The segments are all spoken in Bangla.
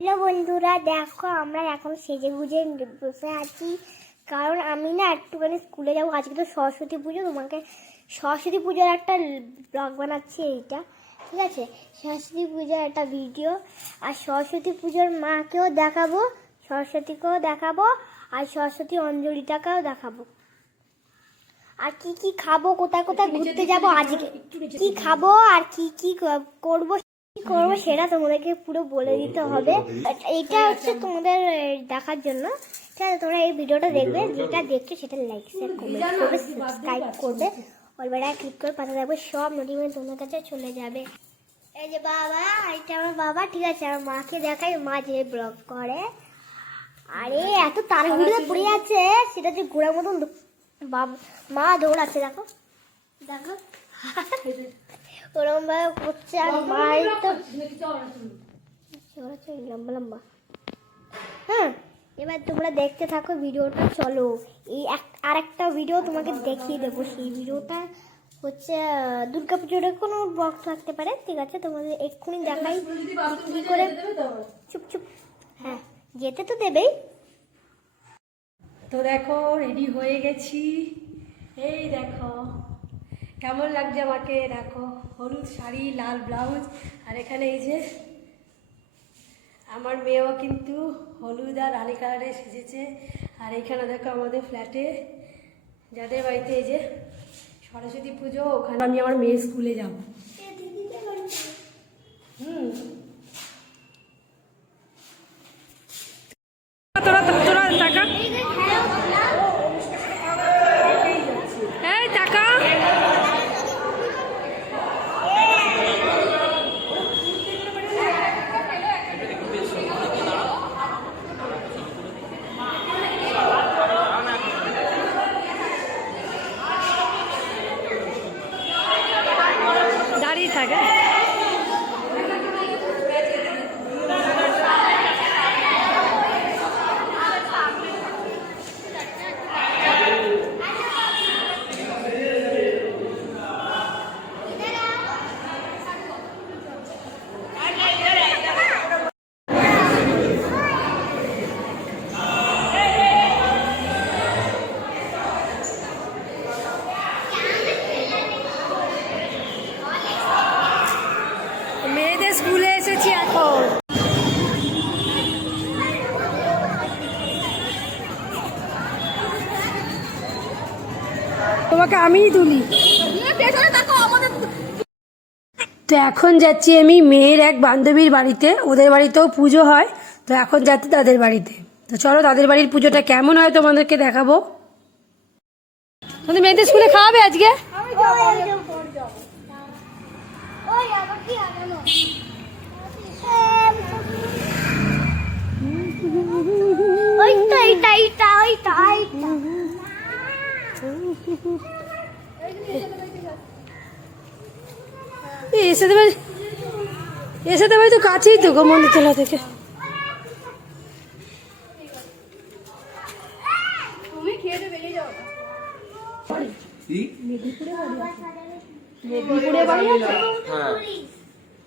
হ্যালো বন্ধুরা দেখো আমরা এখন সেজে গুজে বসে আছি। কারণ আমি না একটুখানি স্কুলে যাব। আজকে তো সরস্বতী পুজো তোমাকে সরস্বতী পুজোর একটা ব্লগ বানাচ্ছি এইটা ঠিক আছে? সরস্বতী পুজোর একটা ভিডিও আর সরস্বতী পুজোর মাকেও দেখাবো সরস্বতীকেও দেখাবো আর সরস্বতী অঞ্জলিটাকেও দেখাবো। আর কি কি খাব কোথায় কোথায় ঘুরতে যাব আজকে? কি খাব আর কি কি করব করব সেটা তোমাদেরকে পুরো বলে দিতে হবে। এটা হচ্ছে তোমাদের দেখার জন্য। আছে, তোমরা এই ভিডিওটা দেখবে, যেটা দেখছ সেটা লাইক শেয়ার কমেন্ট করবে সাবস্ক্রাইব করবে। ওর বেলায় ক্লিক করে পাশে থাকবে, সব নোটিফিকেশন তোমার কাছে চলে যাবে। এই যে বাবা, এটা আমার বাবা, ঠিক আছে, আমার মাকে দেখাই, মা যে ব্লগ করে। আরে, এত তাড়াহুড়ো পড়ে যাচ্ছে সেটা যে ঘোড়ার মতন মা দৌড়াচ্ছে, দেখো। দেখো। ওরকম ভাবে করছে আর মায়ের তো লম্বা লম্বা। হ্যাঁ এবার তোমরা দেখতে থাকো ভিডিওটা চলো। এই আর একটা ভিডিও তোমাকে দেখিয়ে দেবো। সেই ভিডিওটা হচ্ছে দুর্গা পুজোর কোনো বক্স থাকতে পারে ঠিক আছে? তোমাদের এক্ষুনি দেখাই। কি করে চুপ চুপ। হ্যাঁ যেতে তো দেবেই। তো দেখো রেডি হয়ে গেছি। এই দেখো। কেমন লাগছে আমাকে? দেখো হলুদ শাড়ি লাল ব্লাউজ আর এখানে এই যে আমার মেয়েও কিন্তু হলুদ আর রানী কালারে সেজেছে। আর এখানে দেখো আমাদের ফ্ল্যাটে যাদের বাড়িতে এই যে সরস্বতী পুজো ওখানে আমি আমার মেয়ে স্কুলে যাব। হুম। মেয়েদের স্কুলে এসেছি এখন। তোমাকে আমিই তুলি। তো এখন যাচ্ছি আমি মেয়ের এক বান্ধবীর বাড়িতে ওদের বাড়িতেও পুজো হয় তো এখন যাচ্ছি তাদের বাড়িতে। তো চলো তাদের বাড়ির পুজোটা কেমন হয় তোমাদেরকে দেখাবো। তোমাদের মেয়েদের স্কুলে খাওয়াবে আজকে? এইটা এইটা ওইটা এইটা এই এসে দেবে এসে দেবে তো কাছেই তো গো মন্দিরতলা থেকে।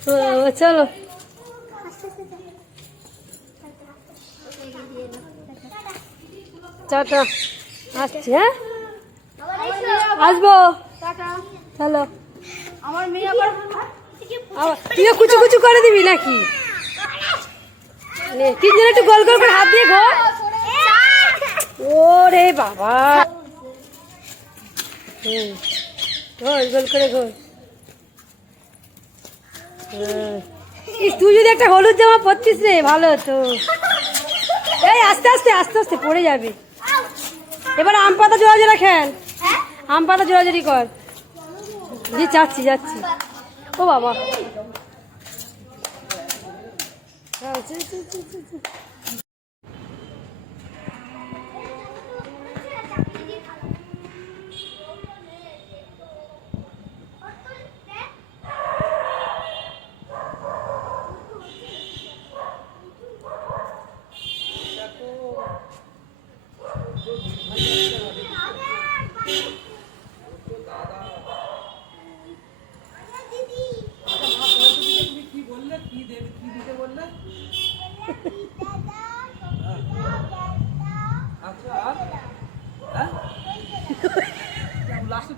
ও চলো। টাটা। আসছি হ্যাঁ? আসব। চলো। আমার মেয়ে আবার তুইও কুচু কুচু করে দিবি নাকি? তিনজন একটু গোল গোল করে হাত দিয়ে ঘোর। ওরে বাবা। হুম ঘোর গোল করে। ইস, তুই যদি একটা হলুদ জামা পরতিস রে, ভালো হতো। এই, আস্তে আস্তে আস্তে আস্তে, পড়ে যাবে। এবার আম পাতা জোড়া জোড়া খেল। আম পাতা জোড়াজোড়ি কর। জি, যাচ্ছি যাচ্ছি। ও বাবা যাচ্ছি, যাচ্ছি, যাচ্ছি, যাচ্ছি। আচ্ছা আর হ্যাঁ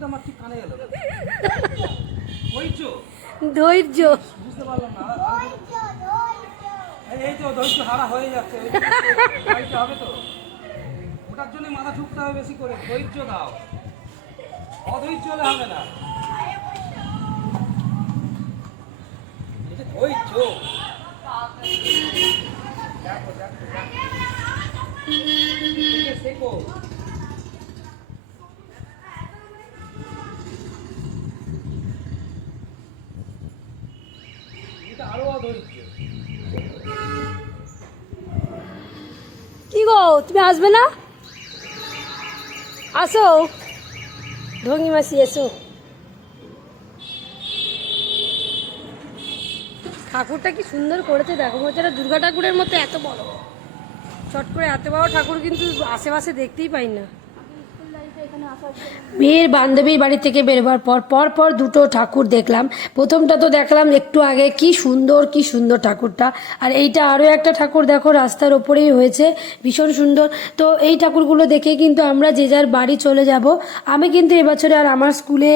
লাস্টে আমার ঠিক কানে গেল ধৈর্য। ধৈর্য। বুঝতে পারলাম না। এই- তো ধৈর্য হারা হয়ে যাচ্ছে। হবে তো। ওটার জন্য মাথা ঠুকতে হবে বেশি করে। ধৈর্য দাও। অধৈর্য হলে হবে না। ধৈর্য। দেখো দেখো দেখো দেখে শেখো এটা আরও অধৈর্য কি গো, তুমি আসবে না? আসো। ঢঙ্গি মাসি, এসো। ঠাকুরটা কি সুন্দর করেছে, দেখো মনে দুর্গা ঠাকুরের মতো এত বড়। চট করে এত বড় ঠাকুর কিন্তু আশেপাশে দেখতেই পাই না। মেয়ের বান্ধবীর বাড়ি থেকে বেরোবার পর পর পর দুটো ঠাকুর দেখলাম। প্রথমটা তো দেখলাম একটু আগে, কি সুন্দর কি সুন্দর ঠাকুরটা। আর এইটা আরও একটা ঠাকুর দেখো, রাস্তার ওপরেই হয়েছে, ভীষণ সুন্দর। তো এই ঠাকুরগুলো দেখে কিন্তু আমরা যে যার বাড়ি চলে যাব। আমি কিন্তু এবছরে আর আমার স্কুলে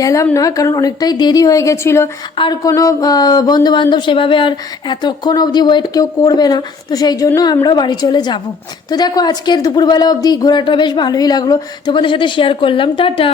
গেলাম না, কারণ অনেকটাই দেরি হয়ে গেছিল। আর কোনো বন্ধু বান্ধব সেভাবে আর এতক্ষণ অবধি ওয়েট কেউ করবে না। তো সেই জন্য আমরা বাড়ি চলে যাব। তো দেখো, আজকের দুপুরবেলা অবধি ঘোরাটা বেশ ভালোই লাগল। তোমাদের শেয়ার করলাম টাটা।